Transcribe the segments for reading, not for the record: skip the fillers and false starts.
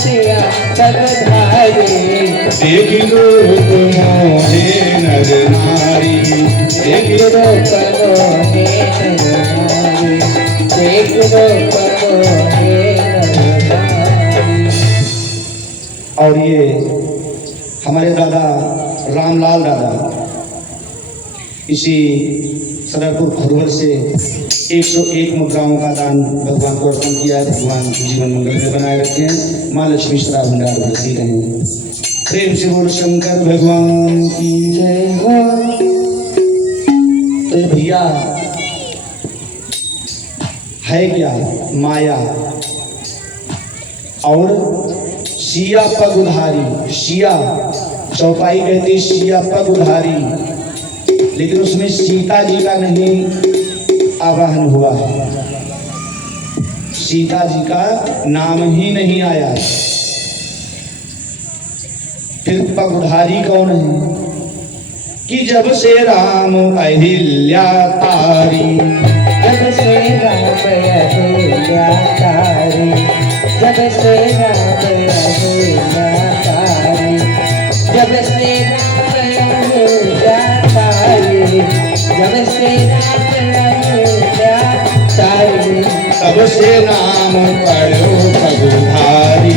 सिया पगधारी। देखी रूप मोहे नर नारी, देखी रूप मोहे नर नारी, देख रूप मोहे नर नारी। और ये हमारे दादा रामलाल दादा इसी सदरपुर खुरवल से 101 मुद्राओं का दान भगवान को अर्पण किया है। भगवान जीवन मंगल में बनाए रखे हैं। माँ लक्ष्मी सदा भंडार भरती रहें। प्रेम से बोल शंकर भगवान की जय हो। तो ये भैया है क्या? माया और सिया पग उधारी। सिया चौपाई कहती सिया पग उधारी, लेकिन उसमें सीता जी का नहीं आवाहन हुआ है। सीता जी का नाम ही नहीं आया। फिर पगधारी कौन है? कि जब से राम अहिल्या तारी, जब से राम अहिल्या तारी, जब से राम अहिल्या तारी, जब से राम अहिल्या तारी, जब से राम अहिल्या तारी, तब से नाम पढ़ो पगधारी,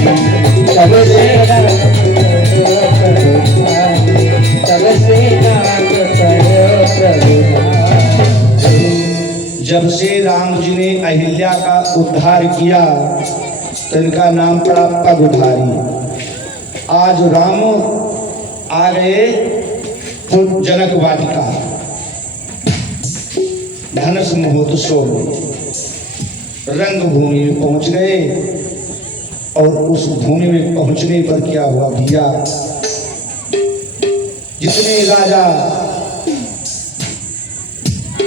तब से राम पढ़ो पगधारी, तब से नाम पढ़ो पगधारी। जब से राम जी ने अहिल्या का उद्धार किया तो इनका नाम पड़ा पगधारी। आज राम आ गए जनक वाटिका, धनुष महोत्सव में रंग भूमि में पहुंच गए। और उस भूमि में पहुंचने पर क्या हुआ भैया?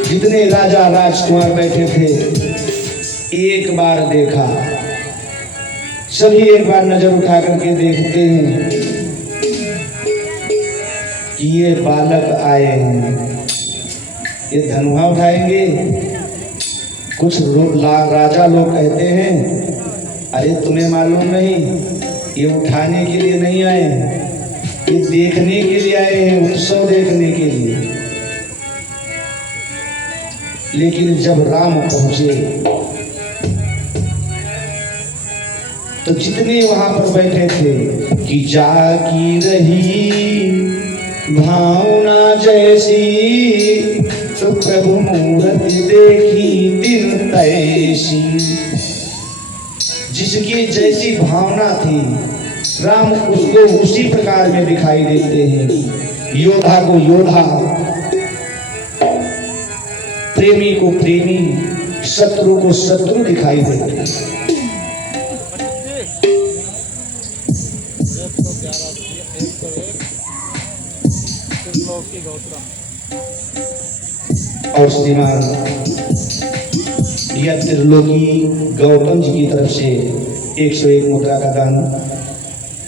जितने राजा राजकुमार बैठे थे, एक बार देखा, सभी एक बार नजर उठा करके देखते हैं कि ये बालक आए हैं, ये धनुहा उठाएंगे। कुछ राजा लोग कहते हैं अरे तुम्हें मालूम नहीं, ये उठाने के लिए नहीं आए हैं, ये देखने के लिए आए हैं, उत्सव देखने के लिए। लेकिन जब राम पहुंचे तो जितने वहां पर बैठे थे कि जाकी रही भावना जैसी, तो प्रभु मूरत देखी दिन तैसी। जिसकी जैसी भावना थी राम उसको उसी प्रकार में दिखाई देते हैं। योद्धा को योद्धा, प्रेमी को प्रेमी, शत्रु को शत्रु दिखाई देते हैं। और श्रीमान यह त्रिलोकी गौतम जी की तरफ से 101 मुद्रा का दान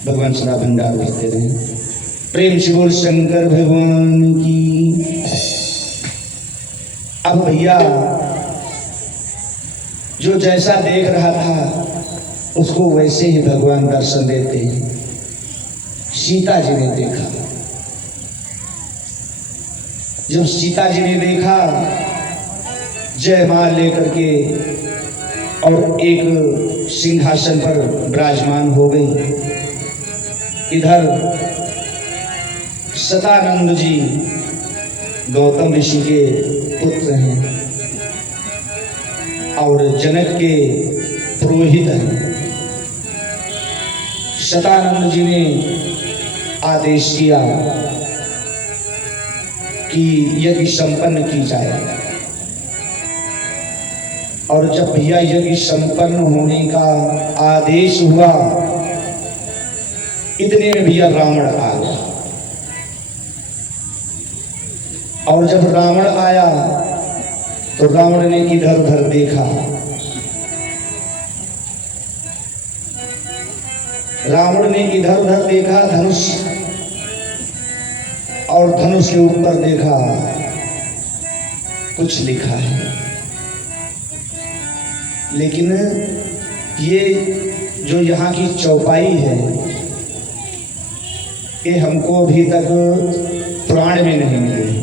भगवान सदा भंडार भरते रहे। प्रेम से बोल शंकर भगवान की। अब भैया जो जैसा देख रहा था उसको वैसे ही भगवान दर्शन देते हैं। सीता जी ने देखा, जब सीता जी ने देखा जयमाल लेकर के और एक सिंहासन पर विराजमान हो गई। इधर सतानंद जी गौतम ऋषि के पुत्र हैं और जनक के पुरोहित हैं। सतानंद जी ने आदेश किया कि यज्ञ संपन्न की जाए। और जब भैया यज्ञ संपन्न होने का आदेश हुआ, इतने में भैया रावण आ गया। और जब रावण आया तो रावण ने इधर उधर देखा। रावण ने इधर उधर देखा धनुष, और धनुष के ऊपर देखा कुछ लिखा है। लेकिन ये जो यहाँ की चौपाई है ये हमको अभी तक पुराण में नहीं मिली।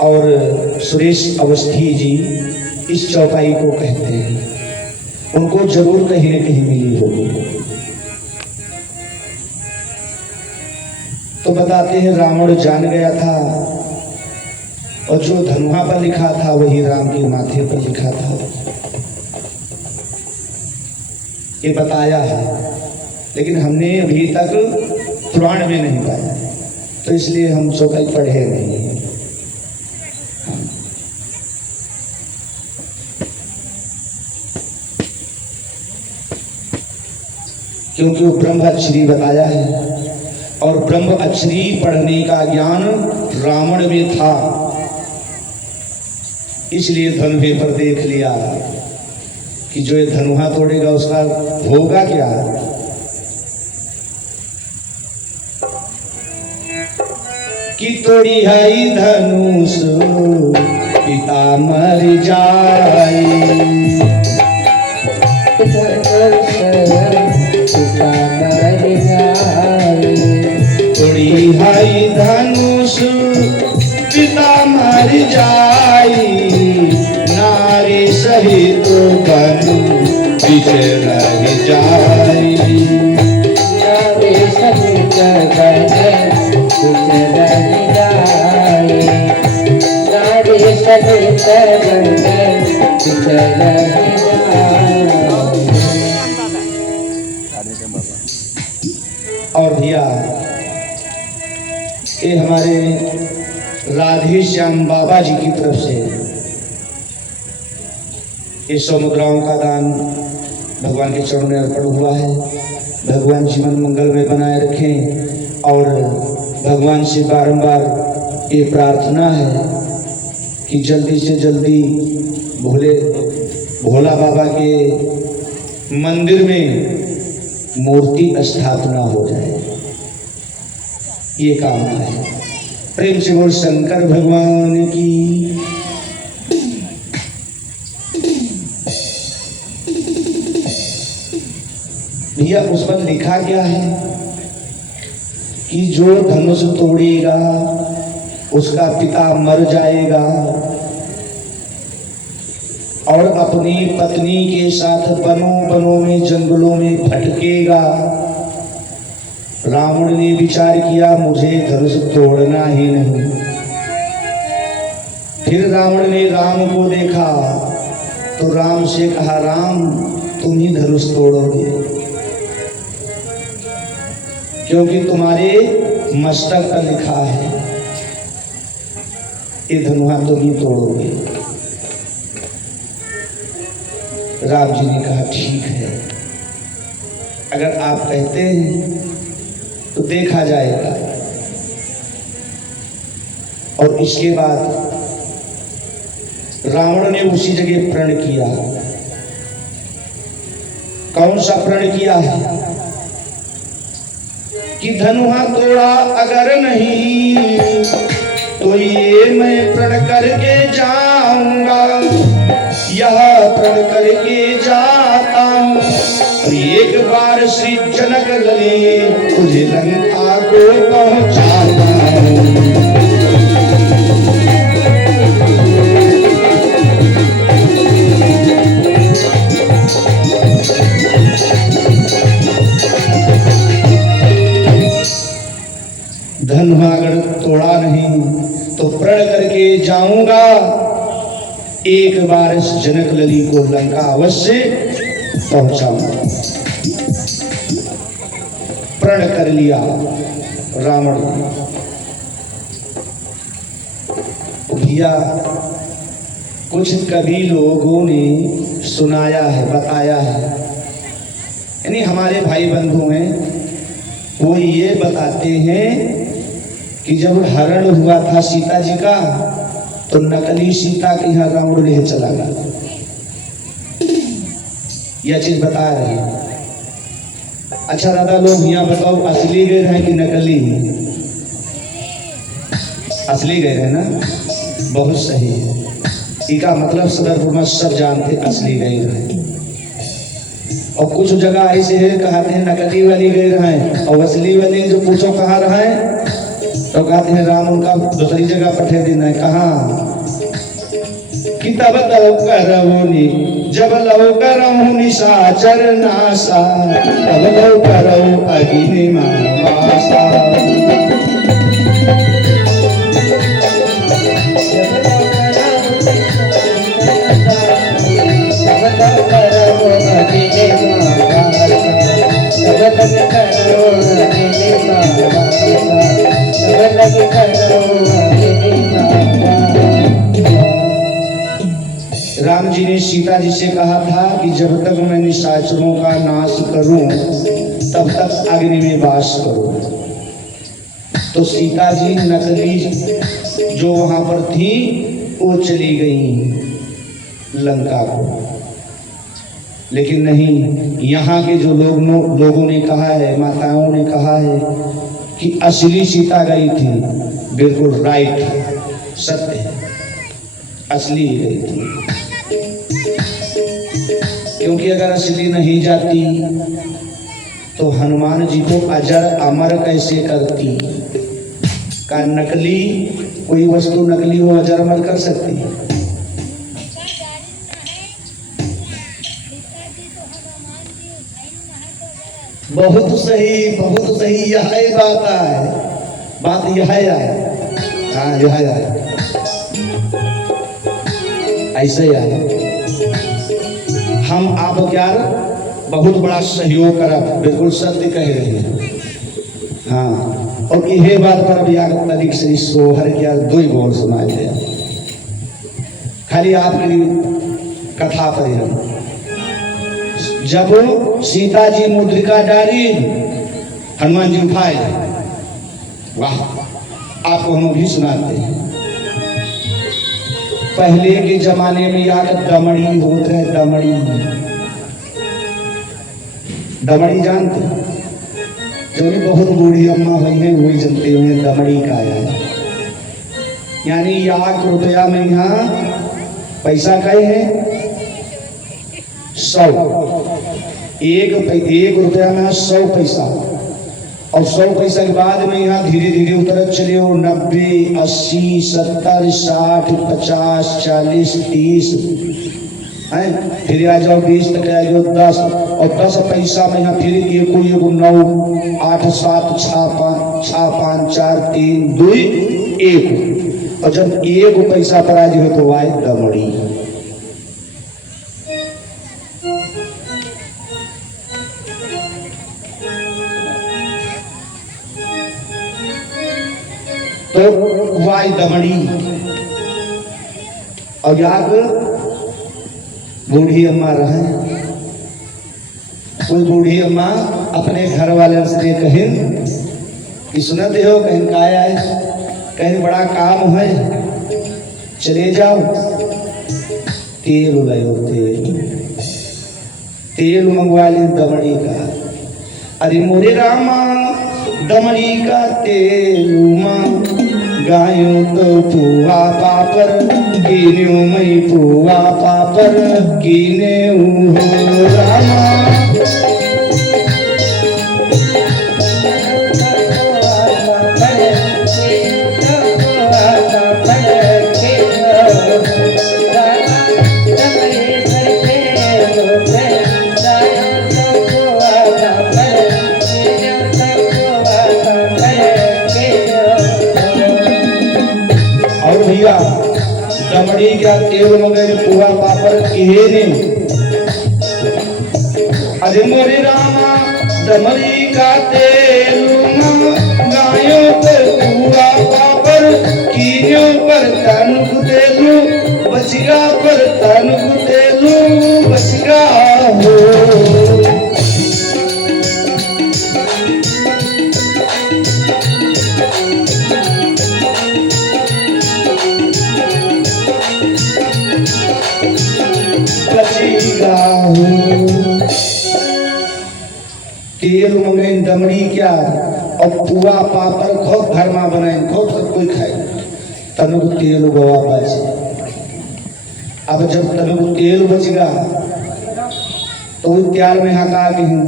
और सुरेश अवस्थी जी इस चौपाई को कहते हैं, उनको जरूर कहीं न कहीं मिली होगी। तो बताते हैं रावण जान गया था और जो धनुहा पर लिखा था वही राम के माथे पर लिखा था, ये बताया है, लेकिन हमने अभी तक पुराण में नहीं पाया, तो इसलिए हम चौपाई पढ़े नहीं। क्योंकि वो ब्रह्म अक्षरी बताया है और ब्रह्म अक्षरी पढ़ने का ज्ञान रावण में था, इसलिए धनुहे पर देख लिया कि जो ये धनुहा तोड़ेगा उसका होगा क्या। कि तोड़ी है धनुष पिता मर जाए, तोड़ी है धनुष पिता मर जाए, नारी सहित बन पीछे रह जाए, नारी सहित बन पीछे रह जाए, नारी सहित बन पीछे रह जाए। और भैया ये हमारे राधे श्याम बाबा जी की तरफ से ये 100 मुद्राओं का दान भगवान के चरणों में अर्पण हुआ है। भगवान जीवन मंगल में बनाए रखें और भगवान से बारंबार ये प्रार्थना है कि जल्दी से जल्दी भोला बाबा के मंदिर में मूर्ति स्थापना हो जाए, ये कामना है। प्रेम से बोल शंकर भगवान की। भैया उस पर लिखा क्या है कि जो धनुष तोड़ेगा उसका पिता मर जाएगा और अपनी पत्नी के साथ बनों में जंगलों में भटकेगा। रावण ने विचार किया मुझे धनुष तोड़ना ही नहीं। फिर रावण ने राम को देखा तो राम से कहा, राम तुम ही धनुष तोड़ोगे क्योंकि तुम्हारे मस्तक पर लिखा है ये धनुहा तुम ही तोड़ोगे। राम जी ने कहा ठीक है, अगर आप कहते हैं तो देखा जाएगा। और इसके बाद रावण ने उसी जगह प्रण किया। कौन सा प्रण किया है कि धनुहा तोड़ा अगर नहीं तो ये मैं प्रण करके जाऊंगा, यह प्रण करके जाता हूं। एक बार श्री जनक लगे तुझे लंका को पहुंचाता हूं। धनुहा अगर तोड़ा नहीं तो प्रण करके जाऊंगा, एक बार इस जनक लली को लंका अवश्य पहुंचाऊंगा। प्रण कर लिया रावण ने। भैया कुछ कभी लोगों ने सुनाया है, बताया है, यानी हमारे भाई बंधु हैं, वो ये बताते हैं कि जब हरण हुआ था सीता जी का तो नकली सीता के यहाँ रावण ले चला गया। यह चीज बता रहे हैं। अच्छा दादा लोग यहाँ बताओ, असली गए हैं कि नकली? असली गए हैं ना, बहुत सही है। इसका मतलब सदरपुर में सब जानते असली गए हैं। और कुछ जगह ऐसे है कहते हैं नकली वाली गए रहे और असली वाली जो पूछो कहाँ रहे तो कहते हैं राम उनका दूसरी जगह पठे दिन है कहाँ कि तब करवनी जब लव करऊँ निशाचर नासा तब लव करऊँ अग्नि मासा राम जी ने सीता जी से कहा था कि जब तक मैं निशाचरों का नाश करूं तब तक अग्नि में वास करूं। तो सीता जी नकली जो वहां पर थी वो चली गई लंका को, लेकिन नहीं, यहाँ के जो लोगों ने कहा है, माताओं ने कहा है कि असली सीता गई थी। बिल्कुल राइट, सत्य है, असली गई थी। क्योंकि अगर असली नहीं जाती तो हनुमान जी को अजर अमर कैसे करती? का नकली कोई वस्तु नकली हो अजर अमर कर सकती? बहुत सही, यह बात है, बात यह है। हाँ यह है, ऐसे है। हम आप क्या बहुत बड़ा सहयोग करब, बिल्कुल सत्य कह रहे हैं। हाँ, और यह बात पर भी तरीक से सोहर क्या दो ही बोल सुनाए थे, खाली आपके लिए कथा पर है। जब सीता जी मुद्रिका डाली, हनुमान जी उठाए, वाह, आपको हम भी सुनाते हैं। पहले के जमाने में याद दमड़ी होते हैं, दमड़ी जानते हैं? जो भी बहुत बूढ़ी अम्मा हुई है वही जानते हुए दमड़ी का है। यानी 1 रुपया में यहाँ पैसा कहे है 100, एक रुपया में 100 पैसा, और 100 पैसा के बाद में यहाँ धीरे धीरे उतरत चले हो 90, 80, 70, 60, 50, 40, 30 है, फिर आ जाओ 20 तक आ जाओ 10, और 10 पैसा में यहाँ फिर एगो 9, 8, 7, 6, 5, 4, 3, 2, 1, और जब 1 पैसा पर आ जाए तो आए दमड़ी। तो वाई दमड़ी, और याद बूढ़ी अम्मा रहे, कोई बूढ़ी अम्मा अपने घर वाले से कहें कि सुनते हो कहीं काया है, कहीं बड़ा काम है, चले जाओ, तेल लाओ, तेल मंगवा ले दमड़ी का। अरे मोरे रामा दमड़ी का तेल गायों तो पुआ पापर, कीन्यों मई पुआ पापर, कीने हो रामा। दमड़ी का तेल मगर पुआ पापर केने, अरे मोरे रामा दमड़ी का तेल गायों पर पुआ पापर, कीन्यों पर तनुक तेलू, बचगा पर तनुक तेलू, बचगा हो। तेल मंगे दमड़ी क्या और पुआ पापड़ खूब घर में बनाए, खूब सब कोई खाए, तनुक तेल गोवा बचे। अब जब तनुक तेल बचेगा तो वो त्याल में हका के हैं।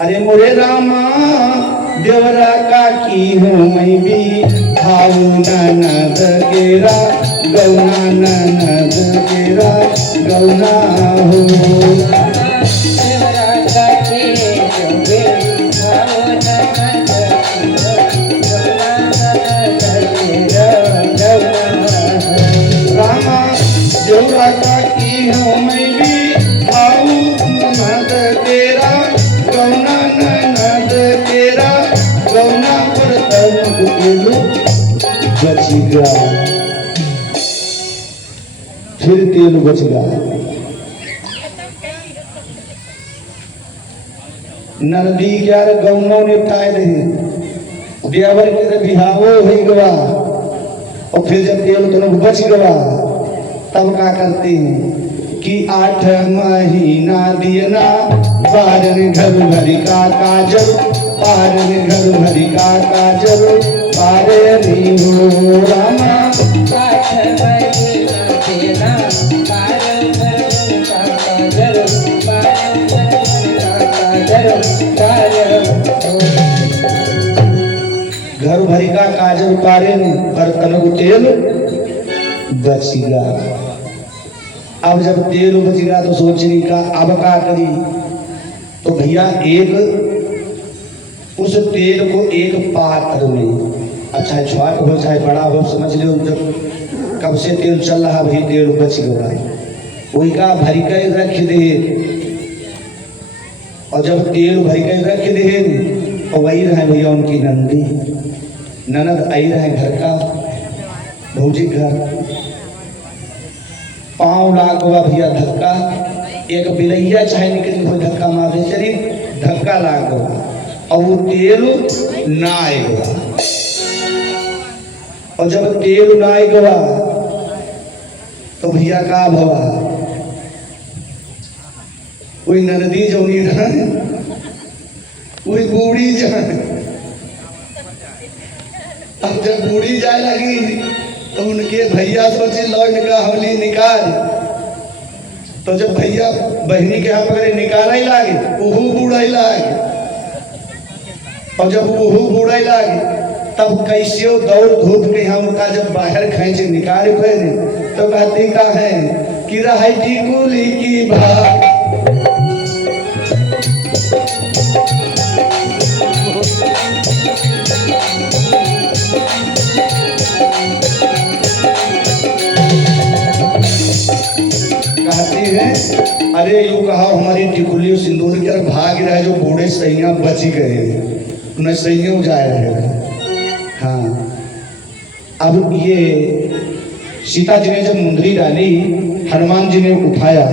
अरे मोरे रामा देवरा का की हूँ मैं भी भाऊ ननद केरा गौना ननद केरा गौना हो। रामा देवरा का की हूँ मैं भी भाऊ ननद केरा गौना ननद केरा गौना पर बची गया। फिर तेल बच गया। नंदी ग्यारह गौनों ने उठाए रहे देवर के बिहावो हो गवा और फिर जब तेल दोनों बच गवा तब क्या करते हैं कि 8 महीना दियना बारन घर भरी का काजल बारन घर भरी का काजल बारे नहीं हो रामा 8 महीना देना बारन घर का काजल बारन घर का काजल घर भरी का काजल पारे बर्तन को तेल बच गया। अब जब तेल बच गया तो सोचने का अब क्या करी तो भैया एक उस तेल को एक पात्र में अब चाहे छोटा हो चाहे बड़ा हो समझ लो जब कब से तेल चल रहा भाई तेल बच गया वही का भरी के रख दे और जब तेल भरी के रख दे और वही रहे भैया उनकी नंदी ननद आई रहे घर का भौजी घर पाँव लाग हुआ भैया धक्का एक बिलैया चाहे निकली हो धक्का मार दे चली धक्का लाग हुआ और वो तेल ना आएगा और जब तेल ना आएगा तो भैया का भवा कोई नरदी जो नहीं रहा कोई बूढ़ी जाए। अब जब बूढ़ी जाए लगी तो उनके भैया सोचे लौट का हवली निकाल तो जब भैया बहनी के यहाँ पकड़े निकाला ही लागे ओहू बूढ़ा ही लागे और जब ओहू बूढ़ा ही लागे तब कैसे दौड़ धूप के यहाँ उनका जब बाहर खींचे निकाले पहले तो कहती का है कि रहाई टिकुली की भाग अरे यू कहा हमारी टिकुली सिंदूर के भाग रहा है जो बूढ़े सैया बच गए उन्हें सैया जा रहे। हाँ अब ये सीता जी ने जब मुंदरी डाली हनुमान जी ने उठाया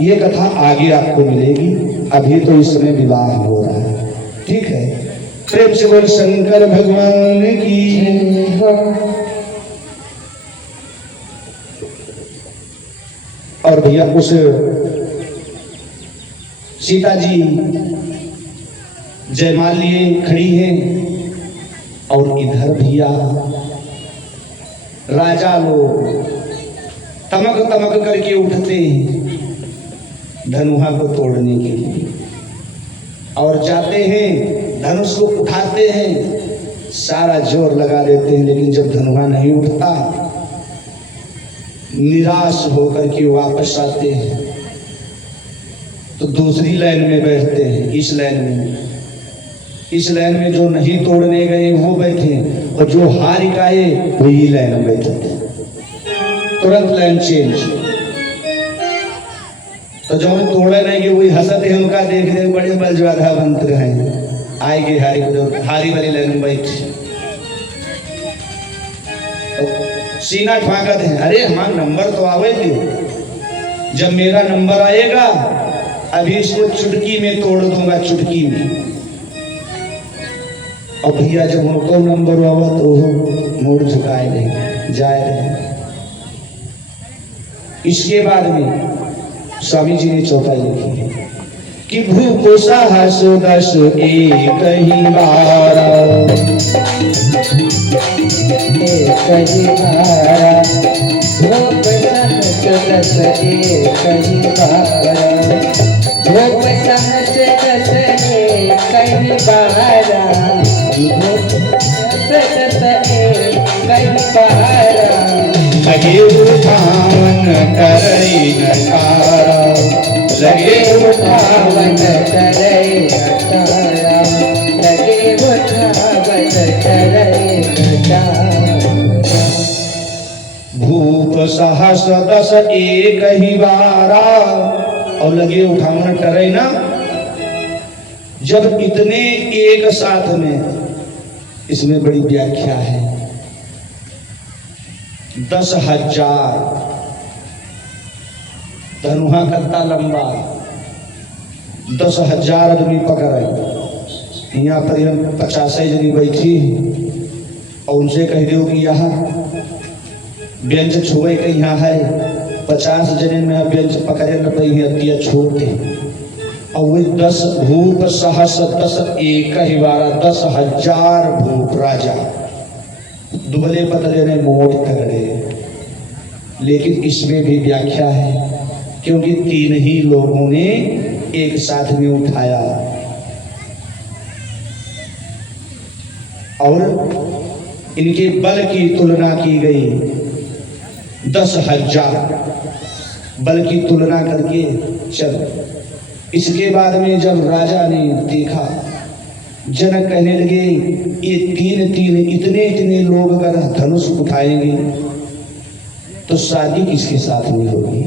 ये कथा आगे आपको मिलेगी अभी तो इस समय विवाह हो रहा है ठीक है। प्रेम से बोल शंकर भगवान की। और भैया उस सीता जी जयमाल लिए खड़ी हैं और इधर भैया राजा लोग तमक तमक करके उठते हैं धनुहा को तोड़ने के लिए और जाते हैं धनुष को उठाते हैं सारा जोर लगा देते हैं लेकिन जब धनुहा नहीं उठता निराश होकर के वापस आते हैं तो दूसरी लाइन में बैठते हैं इस लाइन में जो नहीं तोड़ने गए वो बैठे और जो हार गए वही लाइन में बैठते तुरंत लाइन चेंज। तो जो तोड़े नहीं गए वही हंसते हैं उनका देख रहे बड़े बलजवाधा बनते रहे आएगी हारी वाली लाइन में बैठ सीना ठोकते हैं अरे हमारा नंबर तो आवेगी जब मेरा नंबर आएगा अभी इसको चुटकी में तोड़ दूंगा चुटकी में। और भैया जब उनको नंबर आवा तो मोड़ झुकाए नहीं जाए रहे। इसके बाद में स्वामी जी ने चौपाई लिखी है कि भूखो साहसो दस एक ही बार एक ही बार दस एक ही बारा भूप सहस दस एक ही बारा भूप सहस दस एक ही बारा लगे उठावन करई नकारा लगे उठावन करई नकारा लगे उठावन करई नकारा भूप सहस दस एक ही बारा और लगे उठावन करे ना। जब इतने एक साथ में, इसमें बड़ी व्याख्या है। 10,000 धनुहा कत्ता लंबा, 10,000 आदमी पकड़े। यहाँ पर 50 जनी बैठी और उनसे कह दो कि यहाँ बेंच छुए के यहाँ है 50 जने में बेंच पकड़े न दिया छोड़ दे। और वे 10 भूप सहस 10 एक ही बारा 10,000 भूप राजा दुबले पतले ने मोट तगड़े। लेकिन इसमें भी व्याख्या है क्योंकि 3 ही लोगों ने एक साथ में उठाया और इनके बल की तुलना की गई। 10,000 बल की तुलना करके चल। इसके बाद में जब राजा ने देखा, जनक कहने लगे ये 3 इतने लोग अगर धनुष उठाएंगे तो शादी किसके साथ में होगी।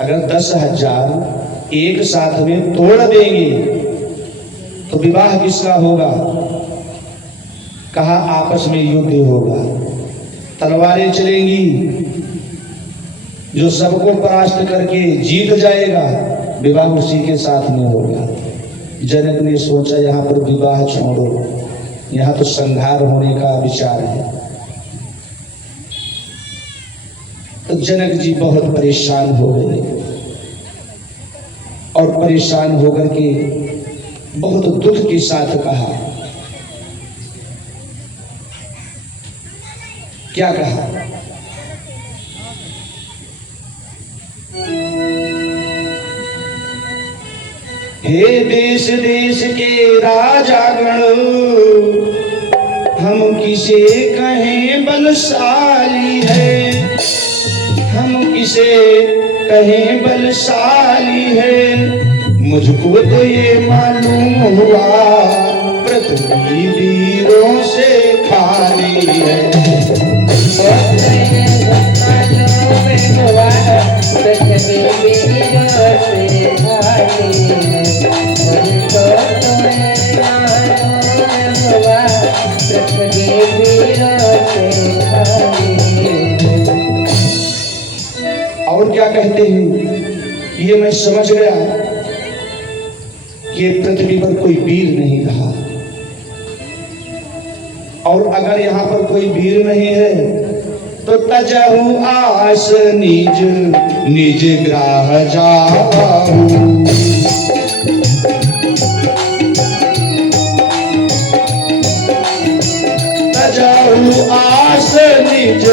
अगर 10,000 एक साथ में तोड़ देंगे तो विवाह किसका होगा। कहा आपस में युद्ध होगा, तलवारें चलेंगी, जो सबको परास्त करके जीत जाएगा विवाह उसी के साथ में होगा। जनक ने सोचा यहाँ पर विवाह छोड़ो, यहाँ तो संहार होने का विचार है। तो जनक जी बहुत परेशान हो गए और परेशान होकर के बहुत दुख के साथ कहा। क्या कहा। हे देश देश के राजागण, हम किसे कहें बलशाली है, हम किसे कहें बलशाली है। मुझको तो ये मालूम हुआ पृथ्वी वीरों से खाली है। और क्या कहते हैं, ये मैं समझ गया कि पृथ्वी पर कोई वीर नहीं रहा। और अगर यहाँ पर कोई वीर नहीं है तो तजहु आस निज निज ग्राह जाहु। तजहु आस निज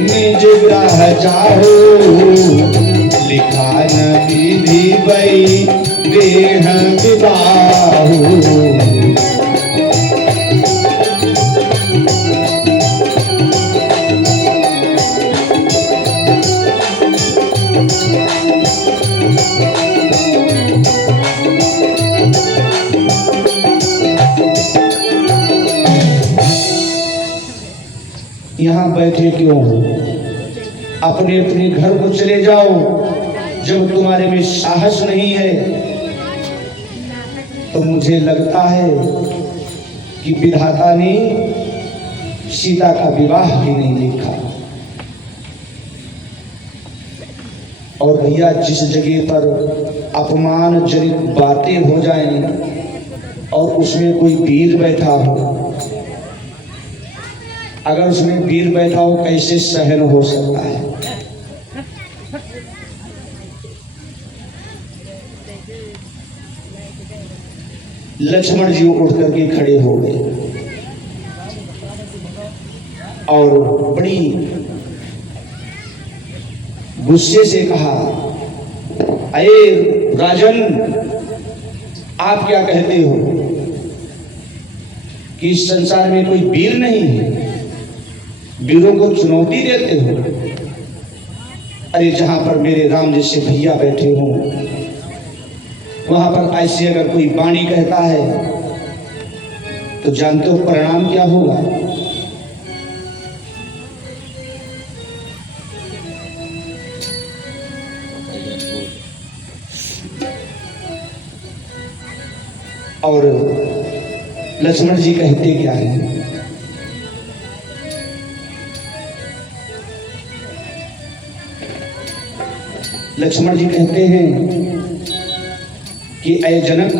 निज ग्राह जाहु। लिखा न विधि बई देह विवाहु। यहाँ बैठे क्यों हो, अपने अपने घर को चले जाओ। जब तुम्हारे में साहस नहीं है तो मुझे लगता है कि विधाता ने सीता का विवाह भी नहीं लिखा। और भैया जिस जगह पर अपमानजनक बातें हो जाएं और उसमें कोई वीर बैठा हो, अगर उसमें वीर बैठा हो कैसे सहन हो सकता है। लक्ष्मण जी उठ करके खड़े हो गए और बड़ी गुस्से से कहा, अरे राजन, आप क्या कहते हो कि इस संसार में कोई वीर नहीं है? वीरों को चुनौती देते हो? अरे जहां पर मेरे राम जैसे भैया बैठे हो, वहां पर ऐसे अगर कोई वाणी कहता है तो जानते हो परिणाम क्या होगा? और लक्ष्मण जी कहते क्या है? लक्ष्मण जी कहते हैं कि ऐ जनक,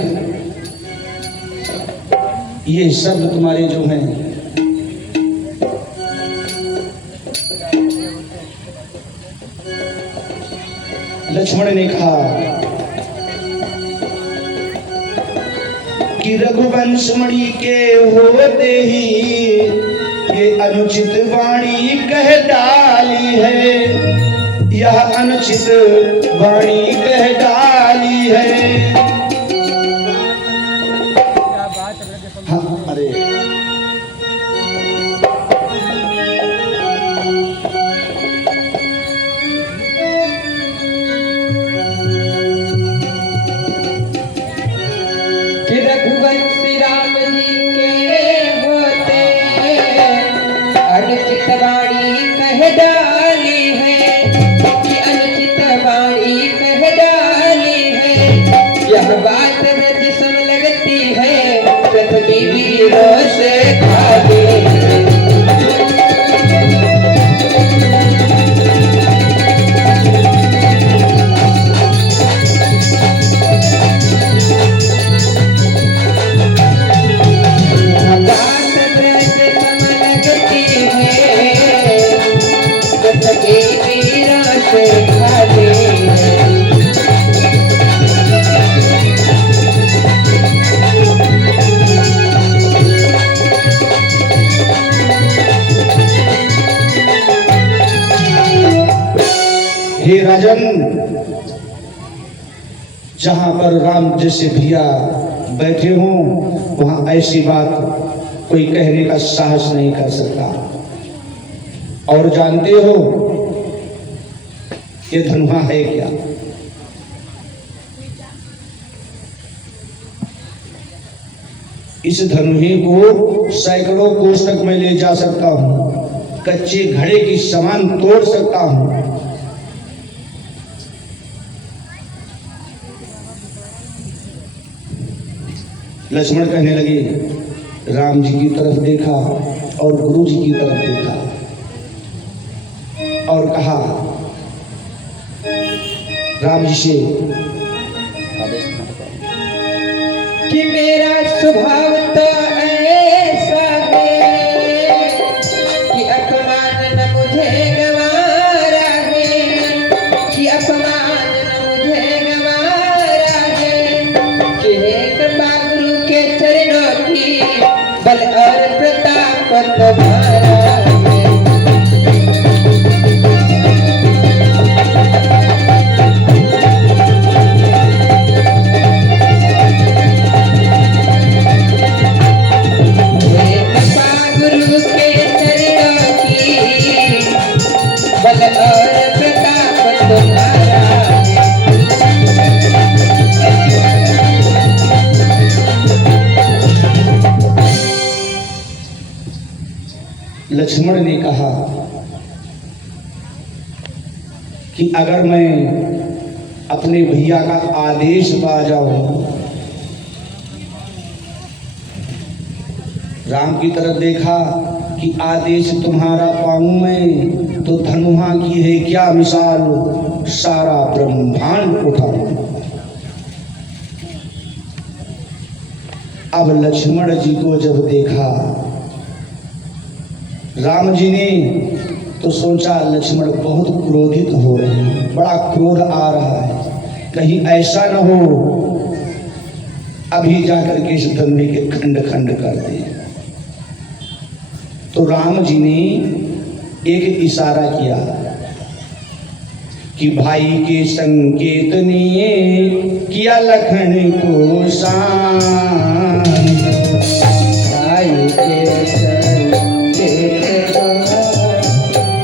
ये शब्द तुम्हारे जो हैं लक्ष्मण ने कहा कि रघुवंश मणि के होते ही ये अनुचित वाणी कह डाली है, यह अनुचित वाणी कह डाली है। हाँ, अरे रघुवंश राम जी के होते अनुचित वाणी कह डाली है, कि अनुचित वाणी कह डाली है। यह बात रज सम लगती है, पृथ्वी वीरों से खाली है। हे राजन, जहां पर राम जैसे भैया बैठे हों वहां ऐसी बात कोई कहने का साहस नहीं कर सकता। और जानते हो ये धनुहा है क्या? इस धनुहे को सैकड़ों कोस तक मैं ले जा सकता हूं, कच्चे घड़े की समान तोड़ सकता हूं। लक्ष्मण कहने लगे, राम जी की तरफ देखा और गुरु जी की तरफ देखा और कहा, राम जी से कि मेरा स्वभाव तो ऐसा है कि अपमान न मुझे गवारा है, कि अपमान न मुझे गवारा है, कि कृपा गुरु के चरणों की बल और प्रताप तुम्हारा है। लक्ष्मण ने कहा कि अगर मैं अपने भैया का आदेश पा जाऊं, राम की तरफ देखा कि आदेश तुम्हारा पाऊं मैं तो धनुहा की है क्या मिसाल, सारा ब्रह्मांड उठाऊं। अब लक्ष्मण जी को जब देखा राम जी ने तो सोचा लक्ष्मण बहुत क्रोधित हो रहे हैं, बड़ा क्रोध आ रहा है, कहीं ऐसा न हो अभी जाकर के इस धनुष के खंड खंड कर दे। तो राम जी ने एक इशारा किया कि भाई के संकेत ने किया लखन को शांत। भाई के संकेत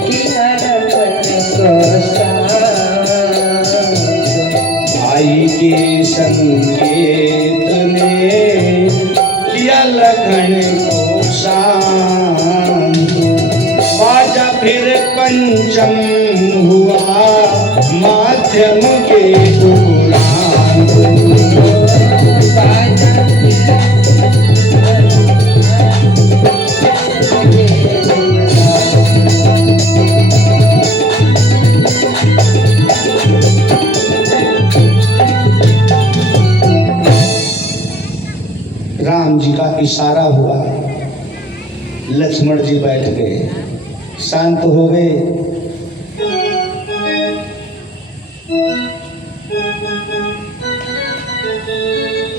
किया लखन को शांत। भाई के संकेत ने किया लखन को शांत। बाजा फिर पंचम हुआ माध्यम के उपरांत। राम जी का इशारा हुआ, लक्ष्मण जी बैठ गए, शांत हो गए।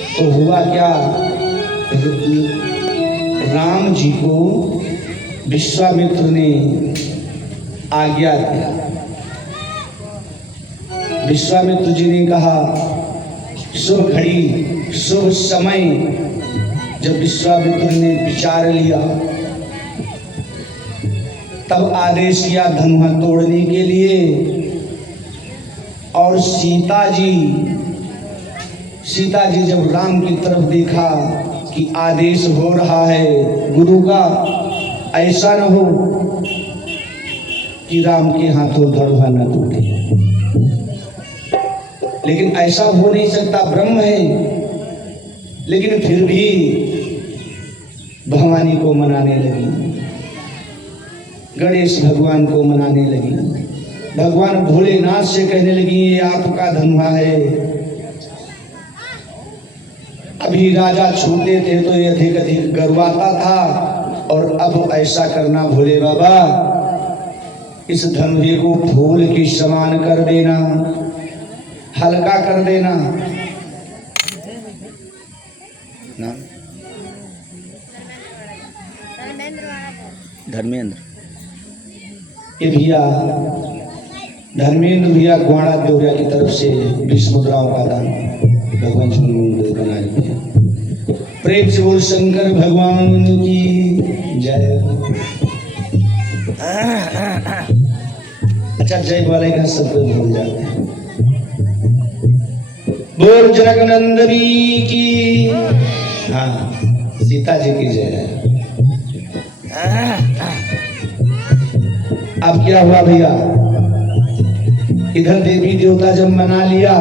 तो हुआ क्या, राम जी को विश्वामित्र ने आज्ञा दी। विश्वामित्र जी ने कहा, शुभ घड़ी शुभ समय, जब विश्वामित्र ने विचार लिया तब आदेश किया धनुहा तोड़ने के लिए। और सीता जी जब राम की तरफ देखा कि आदेश हो रहा है गुरु का, ऐसा न हो कि राम के हाथों धनुहा न टूटे। लेकिन ऐसा हो नहीं सकता, ब्रह्म है। लेकिन फिर भी भवानी को मनाने लगी, गणेश भगवान को मनाने लगी। भगवान भोलेनाथ से कहने लगी, ये आपका धनुहा है। अभी राजा छोटे थे तो ये अधिक गर्वाता था, और अब ऐसा करना भोले बाबा, इस धनुहे को फूल के समान कर देना, हल्का कर देना। धर्मेंद्र, ये भैया धर्मेंद्र भैया ग्वाड़ा देवरिया की तरफ से 20 मुद्राओं का दान भगवान जी ने बना दिया। प्रेम से बोल शंकर भगवान की जय। अच्छा, जय बोले का सब भूल जाते हैं। बोल जनक नंदनी की, हाँ, सीता जी की जय। अब क्या हुआ भैया, इधर देवी देवता जब मना लिया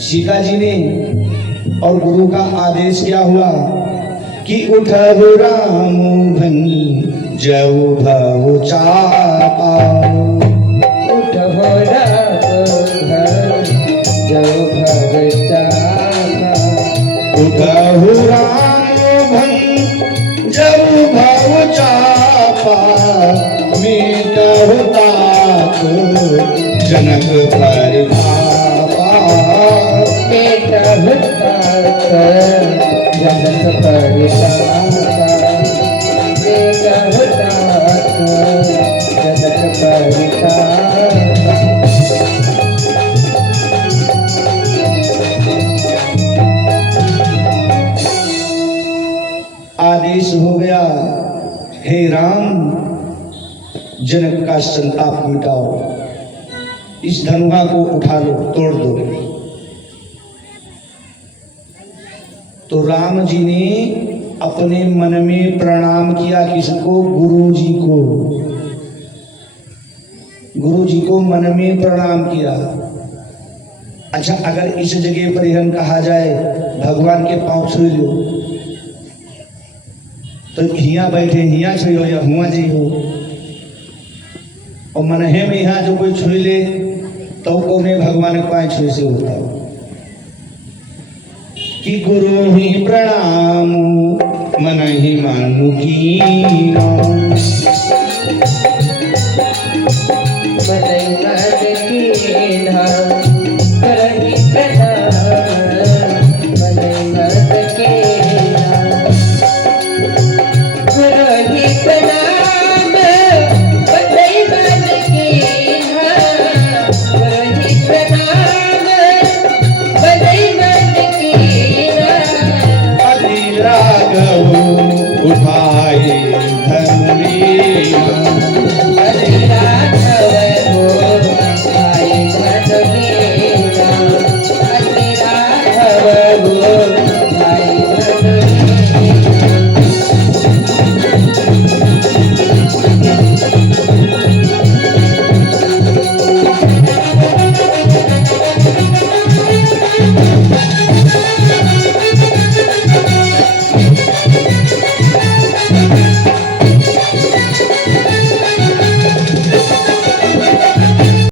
सीता जी ने, और गुरु का आदेश क्या हुआ कि उठहु राम धन जऊ भव चापा। उठहु राम धन जऊ भव चापा। उठहु राम धन जऊ भव चापा। मीटहु तात जनक परितापा। मीटहु तात जनक परितापा। मीटहु तात जनक परितापा। आदेश हो गया, हे राम, जनक का संताप मिटाओ, इस धनुहा को उठा लो, तोड़ दो। तो राम जी ने अपने मन में प्रणाम किया, किसको? गुरु जी को। गुरु जी को मन में प्रणाम किया। अच्छा, अगर इस जगह पर हम कहा जाए भगवान के पांव छू लो, तो हिया बैठे हिया छुओ या हुआ जी हो, और मनहे में यहाँ जो कोई छुई ले तो कौने भगवान के पाए छुई से होता हो कि गुरु ही प्रणाम मन ही मानु की भाई धन लीना